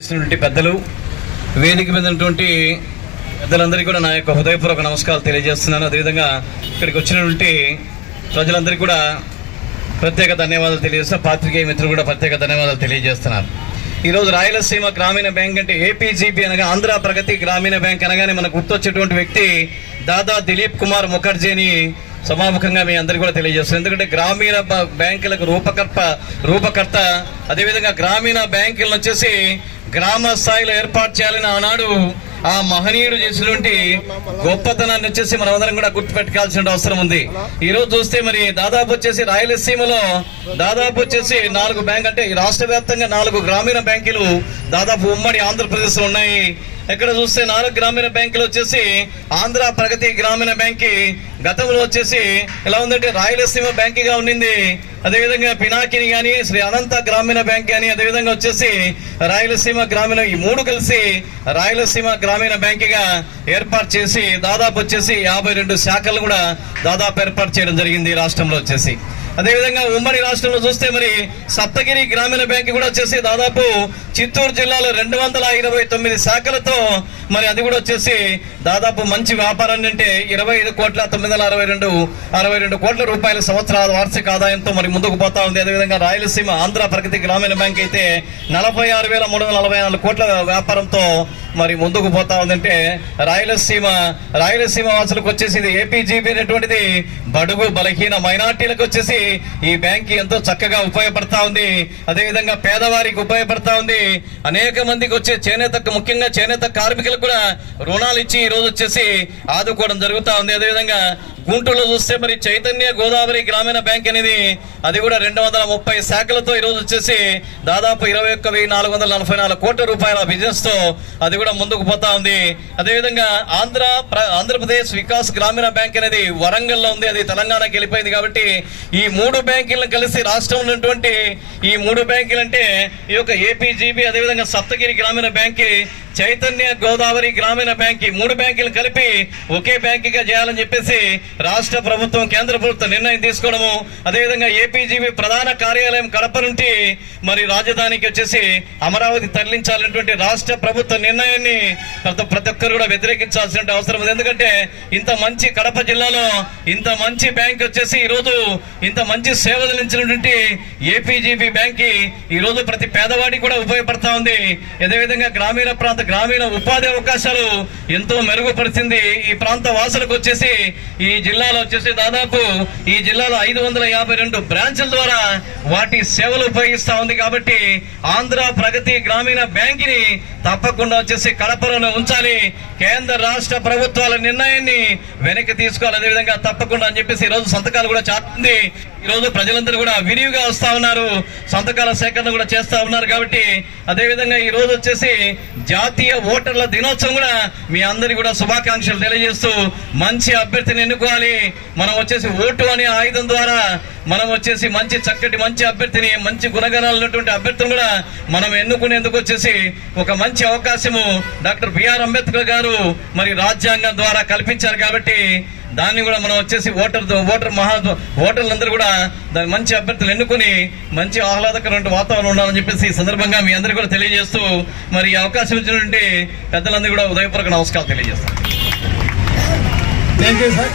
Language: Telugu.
పెద్దలు వేదిక మీద ఉన్నటువంటి పెద్దలందరికీ కూడా నా యొక్క హృదయపూర్వక నమస్కారాలు తెలియజేస్తున్నాను. అదేవిధంగా ఇక్కడికి వచ్చినటువంటి ప్రజలందరికీ కూడా ప్రత్యేక ధన్యవాదాలు తెలియజేస్తున్నా. పాత్రికేయ మిత్రులు కూడా ప్రత్యేక ధన్యవాదాలు తెలియజేస్తున్నారు. ఈరోజు రాయలసీమ గ్రామీణ బ్యాంక్ అంటే ఏపీజీబీ అనగా ఆంధ్ర ప్రగతి గ్రామీణ బ్యాంక్ అనగానే మనకు గుర్తొచ్చేటువంటి వ్యక్తి దాదా దిలీప్ కుమార్ ముఖర్జీని సమాముఖంగా మీ అందరికీ కూడా తెలియజేస్తారు. ఎందుకంటే గ్రామీణ బ్యాంకులకు రూపకర్త అదేవిధంగా గ్రామీణ బ్యాంకులను వచ్చేసి గ్రామ స్థాయిలో ఏర్పాటు చేయాలని ఆనాడు ఆ మహనీయుడు చేసినటువంటి గొప్పతనాన్ని వచ్చేసి మనమందరం కూడా గుర్తుపెట్టుకోవాల్సిన అవసరం ఉంది. ఈ రోజు చూస్తే మరి దాదాపు వచ్చేసి రాయలసీమలో దాదాపు వచ్చేసి 4 బ్యాంక్ అంటే రాష్ట్ర వ్యాప్తంగా 4 గ్రామీణ బ్యాంకులు దాదాపు ఉమ్మడి ఆంధ్రప్రదేశ్ లో ఉన్నాయి. ఎక్కడ చూస్తే 4 గ్రామీణ బ్యాంకులు వచ్చేసి ఆంధ్ర ప్రగతి గ్రామీణ బ్యాంక్ గతంలో వచ్చేసి ఎలా ఉందంటే రాయలసీమ బ్యాంకుగా ఉండింది. అదేవిధంగా పినాకిని కానీ శ్రీ అనంత గ్రామీణ బ్యాంక్ కానీ అదేవిధంగా వచ్చేసి రాయలసీమ గ్రామీణ ఈ 3 కలిసి రాయలసీమ గ్రామీణ బ్యాంకుగా ఏర్పాటు చేసి దాదాపు వచ్చేసి 52 శాఖలు కూడా దాదాపు ఏర్పాటు చేయడం జరిగింది రాష్ట్రంలో వచ్చేసి. అదేవిధంగా ఉమ్మడి రాష్ట్రంలో చూస్తే మరి సప్తగిరి గ్రామీణ బ్యాంక్ కూడా వచ్చేసి దాదాపు చిత్తూరు జిల్లాలో 229 శాఖలతో మరి అది కూడా వచ్చేసి దాదాపు మంచి వ్యాపారాన్ని అంటే 25,962 కోట్ల రూపాయల సంవత్సరాల వార్షిక ఆదాయంతో మరి ముందుకు పోతా ఉంది. అదేవిధంగా రాయలసీమ ఆంధ్ర ప్రగతి గ్రామీణ బ్యాంక్ అయితే 46,344 కోట్ల వ్యాపారంతో మరి ముందుకు పోతా ఉందంటే రాయలసీమ వాసులకు వచ్చేసి ఇది ఏపీజీబీ అనేటువంటిది బడుగు బలహీన మైనార్టీలకు వచ్చేసి ఈ బ్యాంక్ ఎంతో చక్కగా ఉపయోగపడతా ఉంది. అదేవిధంగా పేదవారికి ఉపయోగపడతా ఉంది. అనేక మందికి వచ్చే ముఖ్యంగా చేనేత కార్మికులకు కూడా రుణాలు ఇచ్చి ఈ రోజు వచ్చేసి ఆదుకోవడం జరుగుతా ఉంది. అదేవిధంగా గుంటూరులో చూస్తే మరి చైతన్య గోదావరి గ్రామీణ బ్యాంక్ అనేది అది కూడా 230 శాఖలతో ఈ రోజు వచ్చేసి దాదాపు 21,444 కోట్ల రూపాయల బిజినెస్ తో అది కూడా ముందుకు పోతా ఉంది. అదేవిధంగా ఆంధ్రప్రదేశ్ వికాస్ గ్రామీణ బ్యాంక్ అనేది వరంగల్లో ఉంది. అది తెలంగాణకి వెళ్ళిపోయింది. కాబట్టి ఈ 3 బ్యాంకులను కలిసి రాష్ట్రంలో ఉన్నటువంటి ఈ 3 బ్యాంకులు అంటే ఈ యొక్క ఏపీజీబీ అదేవిధంగా సప్తగిరి గ్రామీణ బ్యాంక్ చైతన్య గోదావరి గ్రామీణ బ్యాంక్ 3 బ్యాంకులు కలిపి ఒకే బ్యాంకుగా చేయాలని చెప్పేసి రాష్ట్ర ప్రభుత్వం కేంద్ర ప్రభుత్వం నిర్ణయం తీసుకోవడము. అదేవిధంగా ఏపీజీబీ ప్రధాన కార్యాలయం కడప నుండి మరి రాజధానికి వచ్చేసి అమరావతి తరలించాలనేటువంటి రాష్ట్ర ప్రభుత్వ నిర్ణయాన్ని ప్రతి ఒక్కరు కూడా వ్యతిరేకించాల్సిన అవసరం ఉంది. ఎందుకంటే ఇంత మంచి కడప జిల్లాలో ఇంత మంచి బ్యాంక్ వచ్చేసి ఈ రోజు ఇంత మంచి సేవలు అందించినటువంటి ఏపీజీబీ బ్యాంక్ ఈ రోజు ప్రతి పేదవాడికి కూడా ఉపయోగపడతా ఉంది. అదేవిధంగా గ్రామీణ ఉపాధి అవకాశాలు ఎంతో మెరుగుపరిచింది. ఈ ప్రాంత వాసులకు వచ్చేసి ఈ జిల్లాలో వచ్చేసి దాదాపు ఈ జిల్లాలో 552 బ్రాంచ్ల ద్వారా వాటి సేవలు ఉపయోగిస్తా ఉంది. కాబట్టి ఆంధ్ర ప్రగతి గ్రామీణ బ్యాంక్ ని తప్పకుండా వచ్చేసి కడపలోనే ఉంచాలి. కేంద్ర రాష్ట్ర ప్రభుత్వాల నిర్ణయాన్ని వెనక్కి తీసుకోవాలి. అదేవిధంగా తప్పకుండా అని చెప్పేసి ఈ రోజు సంతకాలు కూడా చాటుంది. ఈ రోజు ప్రజలందరూ కూడా విరివిగా వస్తా ఉన్నారు, సంతకాల సేకరణ కూడా చేస్తా ఉన్నారు. కాబట్టి అదేవిధంగా ఈ రోజు వచ్చేసి జాతీయ ఓటర్ల దినోత్సవం కూడా మీ అందరికీ కూడా శుభాకాంక్షలు తెలియజేస్తూ మంచి అభ్యర్థిని ఎన్నుకోవాలి. మనం వచ్చేసి ఓటు అనే ఆయుధం ద్వారా మనం వచ్చేసి మంచి అభ్యర్థిని మంచి గుణగణాలు ఉన్నటువంటి అభ్యర్థిని కూడా మనం ఎన్నుకునేందుకు వచ్చేసి ఒక మంచి అవకాశము డాక్టర్ బిఆర్ అంబేద్కర్ గారు మరి రాజ్యాంగం ద్వారా కల్పించారు. కాబట్టి దాన్ని కూడా మనం వచ్చేసి ఓటర్లందరూ కూడా దాని మంచి అభ్యర్థులు ఎన్నుకుని మంచి ఆహ్లాదకరమైన వాతావరణం ఉండాలని చెప్పేసి ఈ సందర్భంగా మీ అందరికీ కూడా తెలియజేస్తూ మరి ఈ అవకాశం ఇచ్చినటువంటి పెద్దలందరూ కూడా ఉదయపూర్వక నమస్కారాలు తెలియజేస్తాను. Thank you sir.